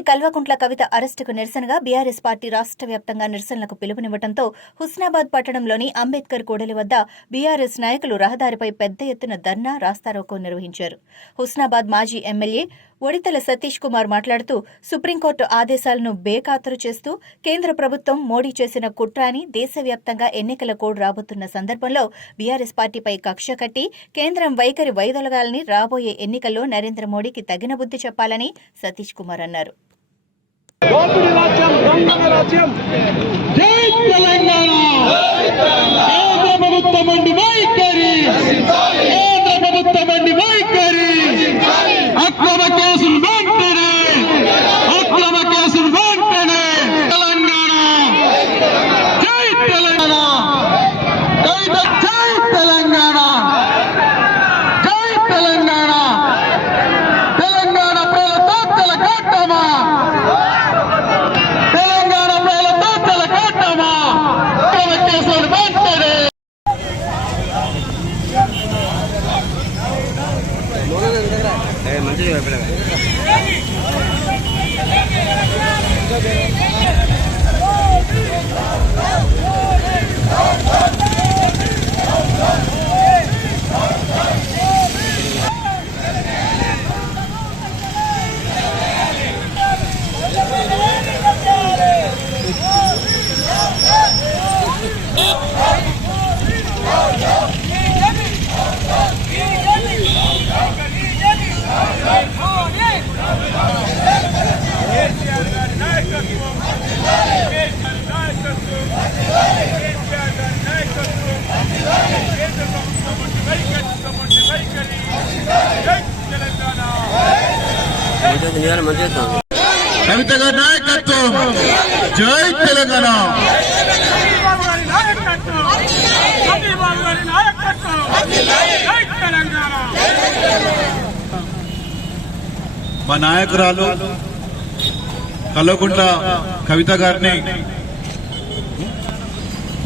MLC Kalvakuntla Kavitha అరెస్టుకు నిరసనగా BRS party రాష్ట్ర వ్యాప్తంగా నిరసనలకు పిలుపునివ్వడంతో హుస్నాబాద్ పట్టణంలోని అంబేద్కర్ కూడలి వద్ద బీఆర్ఎస్ నాయకులు రహదారిపై పెద్ద ఎత్తున ధర్నా రాస్తారోకో నిర్వహించారు. హుస్నాబాద్ మాజీ ఎమ్మెల్యే ఒడితల సతీష్ కుమార్ మాట్లాడుతూ సుప్రీంకోర్టు ఆదేశాలను బేఖాతరు చేస్తూ కేంద్ర ప్రభుత్వం మోడీ చేసిన కుట్ర అని దేశవ్యాప్తంగా ఎన్నికల కోడ్ రాబోతున్న సందర్భంలో బీఆర్ఎస్ పార్టీపై కక్ష కట్టి కేంద్రం వైఖరి వైదొలగాలని రాబోయే ఎన్నికల్లో నరేంద్ర మోడీకి తగిన బుద్ధి చెప్పాలని సతీష్ కుమార్ అన్నారు జై తెలంగాణ Thank. కవిత గారి నాయకత్వం జై తెలంగాణ గారి నాయకత్వం. జై తెలంగాణ. మా నాయకురాలు కల్వకుంట్ల కవిత గారిని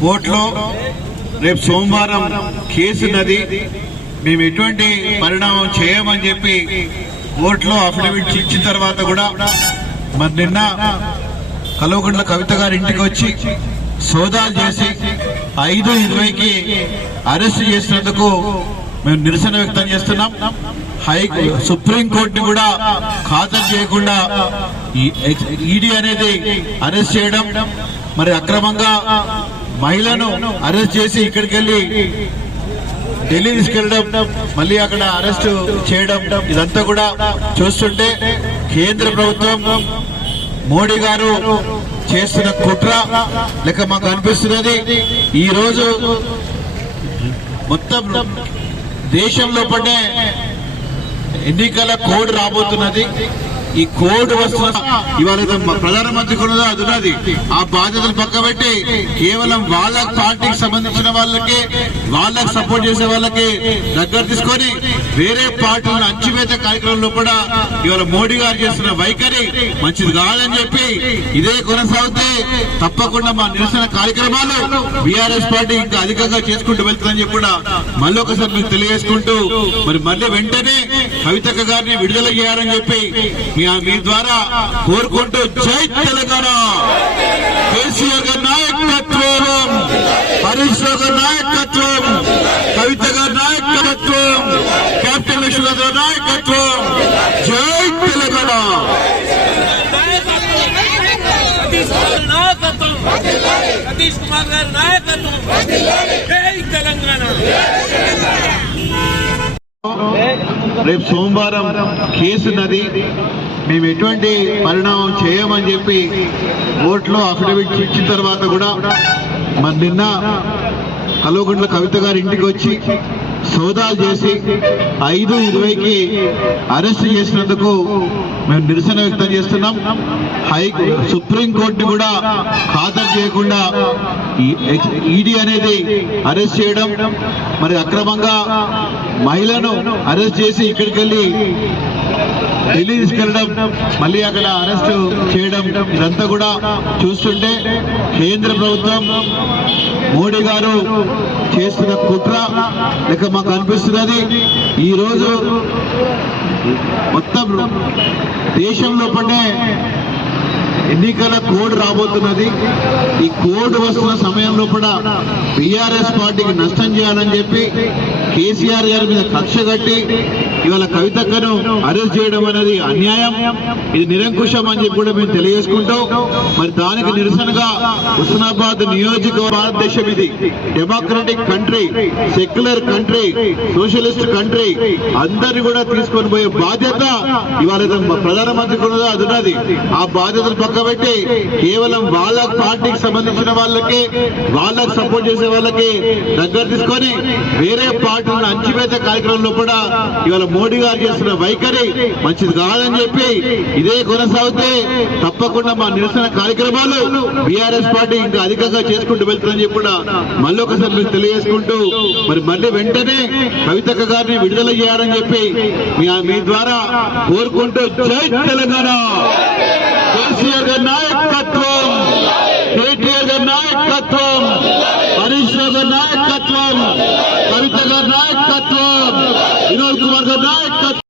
కోర్టులో రేపు సోమవారం కేసు నది. మేము ఎటువంటి పరిణామం చేయమని చెప్పి కోర్టులో అఫిడవిట్ ఇచ్చిన తర్వాత కూడా మరి నిన్న కల్వకుంట్ల కవిత గారి ఇంటికి వచ్చి సోదాలు చేసి ఐదు ఇరవైకి అరెస్ట్ చేసినందుకు మేము నిరసన వ్యక్తం చేస్తున్నాం. హై సుప్రీం కోర్టు కూడా ఖాతరు చేయకుండా ఈడీ అనేది అరెస్ట్ చేయడం మరి అక్రమంగా మహిళను అరెస్ట్ చేసి ఇక్కడికి వెళ్ళి ఢిల్లీ తీసుకెళ్ళడం మళ్ళీ అక్కడ అరెస్ట్ చేయడం ఇదంతా కూడా చూస్తుంటే కేంద్ర ప్రభుత్వం మోడీ గారు చేస్తున్న కుట్ర లెక్క మాకు అనిపిస్తున్నది. ఈ రోజు మొత్తం దేశంలో పడే ఎన్నికల కోడ్ రాబోతున్నది. ఈ కోర్టు వస్తున్న ఇవాళ ప్రధానమంత్రి ఉన్నదో అది ఉన్నది ఆ బాధ్యతలు పక్క పెట్టి కేవలం వాళ్ళ పార్టీకి సంబంధించిన వాళ్ళకి వాళ్ళకి సపోర్ట్ చేసే వాళ్ళకి దగ్గర తీసుకొని వేరే పార్టీలను అంచివేత కార్యక్రమంలో కూడా ఇవాళ మోడీ గారు చేస్తున్న వైఖరి మంచిది కాదని చెప్పి ఇదే కొనసాగితే తప్పకుండా మా నిరసన కార్యక్రమాలు బీఆర్ఎస్ పార్టీ ఇంకా అధికంగా చేసుకుంటూ వెళ్తుందని చెప్పి కూడా మళ్ళీ ఒకసారి మీకు తెలియజేసుకుంటూ మరి మళ్ళీ వెంటనే కవితక్క గారిని విడుదల చేయాలని చెప్పి మీ మీ ద్వారా కోరుకుంటూ జై తెలంగాణ. కేసీఆర్ గారి నాయకత్వం హరీష్ రావు గారి నాయకత్వం కవిత గారి నాయకత్వం కెప్టెన్ విశ్వనాథ్ గారి నాయకత్వం. జై తెలంగాణ. నాయకత్వం సతీష్ కుమార్ గారి నాయకత్వం. జై తెలంగాణ. రేపు సోమవారం కేసు ఉన్నది మేము ఎటువంటి పరిణామం చేయమని చెప్పి కోర్టులో అఫిడవిట్ ఇచ్చిన తర్వాత కూడా మరి నిన్న కల్వకుంట్ల కవిత గారి ఇంటికి వచ్చి సోదాలు చేసి ఐదు ఇరవైకి అరెస్ట్ చేసినందుకు మేము నిరసన వ్యక్తం చేస్తున్నాం. హై సుప్రీంకోర్టుని కూడా ఖాతరు చేయకుండా ఈడీ అనేది అరెస్ట్ చేయడం మరి అక్రమంగా మహిళను అరెస్ట్ చేసి ఇక్కడికి వెళ్ళి ఢిల్లీ తీసుకెళ్ళడం మళ్ళీ అక్కడ అరెస్ట్ చేయడం ఇదంతా కూడా చూస్తుంటే కేంద్ర ప్రభుత్వం మోడీ గారు చేస్తున్న కుట్ర లెక్క మాకు అనిపిస్తున్నది. ఈరోజు మొత్తం దేశంలో పడే ఎన్నికల కోడ్ రాబోతున్నది. ఈ కోడ్ వస్తున్న సమయంలో కూడా బీఆర్ఎస్ పార్టీకి నష్టం చేయాలని చెప్పి కేసీఆర్ గారి మీద కక్ష కట్టి ఇవాళ కవితక్కను అరెస్ట్ చేయడం అనేది అన్యాయం. ఇది నిరంకుశం అని చెప్పి కూడా మేము తెలియజేసుకుంటాం. మరి దానికి నిరసనగా హుస్నాబాద్ నియోజక భారతదేశం ఇది. Democratic country secular country socialist country అందరిని కూడా తీసుకొని పోయే బాధ్యత ఇవాళ ప్రధానమంత్రి ఉన్నదో. అది ఉన్నది. ఆ బాధ్యతలు కాబట్టి కేవలం వాళ్ళ పార్టీకి సంబంధించిన వాళ్ళకి వాళ్ళకి సపోర్ట్ చేసే వాళ్ళకి దగ్గర తీసుకొని వేరే పార్టీలను అంచివేత కార్యక్రమంలో కూడా ఇవాళ మోడీ గారు చేస్తున్న వైఖరి మంచిది కాదని చెప్పి ఇదే కొనసాగితే తప్పకుండా మా నిరసన కార్యక్రమాలు బీఆర్ఎస్ పార్టీ ఇంకా అధికంగా చేసుకుంటూ వెళ్తుందని చెప్పి కూడా మళ్ళీ ఒకసారి మీకు తెలియజేసుకుంటూ మరి మళ్ళీ వెంటనే కవితక్క గారిని విడుదల చేయాలని చెప్పి మీ మీ ద్వారా కోరుకుంటూ జై తెలంగాణ! కేసీఆర్ గారి నాయకత్వం కేటీఆర్ గారి నాయకత్వం హరీష్ రావు గారి నాయకత్వం కవిత గారి నాయకత్వం వినోద్ కుమార్ గారి నాయకత్వం